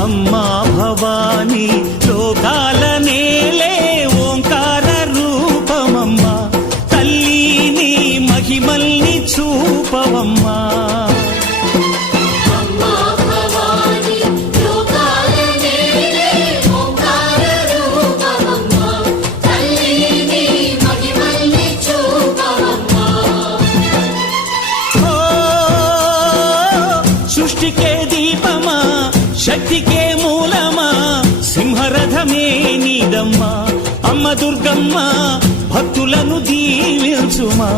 అమ్మా భవానీ లోకాల నేలే ఓంకార రూపమమ్మా తల్లి నీ మహిమల్ని చూపవమ్మా సృష్టికే దీపమా శక్తికే మూలమా సింహరథమే నీదమ్మా అమ్మ దుర్గమ్మ భక్తులను దీవించుమా